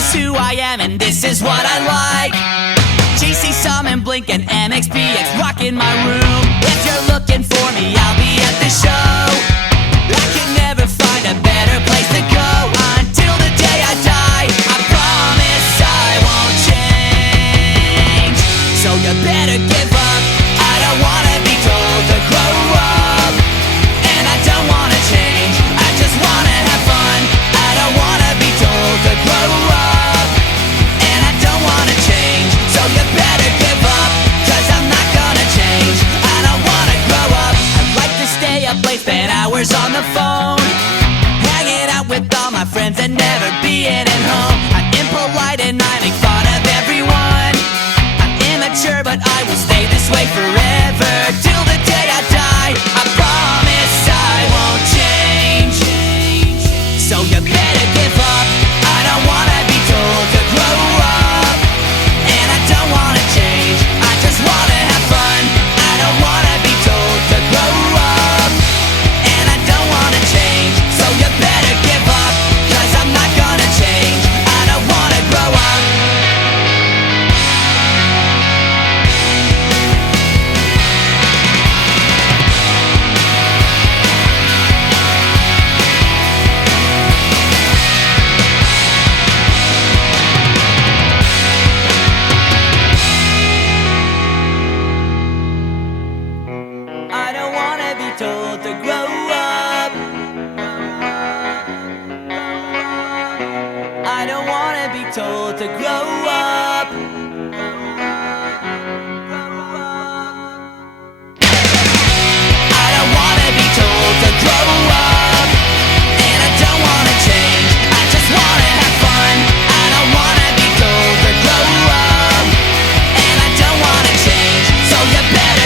is who I am and this is what I like. JC Some and Blink and MxPx rockin' my room. If you're looking for me, I'll be at the show. I can never find a better place to go until the day I die. I promise I won't change. So you better give up. I don't wanna be told to grow up, and I don't wanna change. I just wanna have fun. I don't wanna be told to grow up, and I don't wanna change. So you better give up, 'cause I'm not gonna change. I don't wanna grow up. I'd like to stay up late, spend hours on the phone, hanging out with all my friends and never being at home. I'm impolite and I make fun of everyone. I'm immature, but I will stay this way forever, till the day I die. I promise I won't change. So you better give up. I don't wanna be told to grow up, and I don't wanna change. I just wanna have fun. I don't wanna be told to grow up, and I don't wanna change. So you better give up, 'cause I'm not gonna change. I don't wanna grow up. I don't wanna be told to grow up. I don't wanna be told to grow up. I don't wanna be told to grow up, and I don't wanna change. I just wanna have fun. I don't wanna be told to grow up, and I don't wanna change. So you better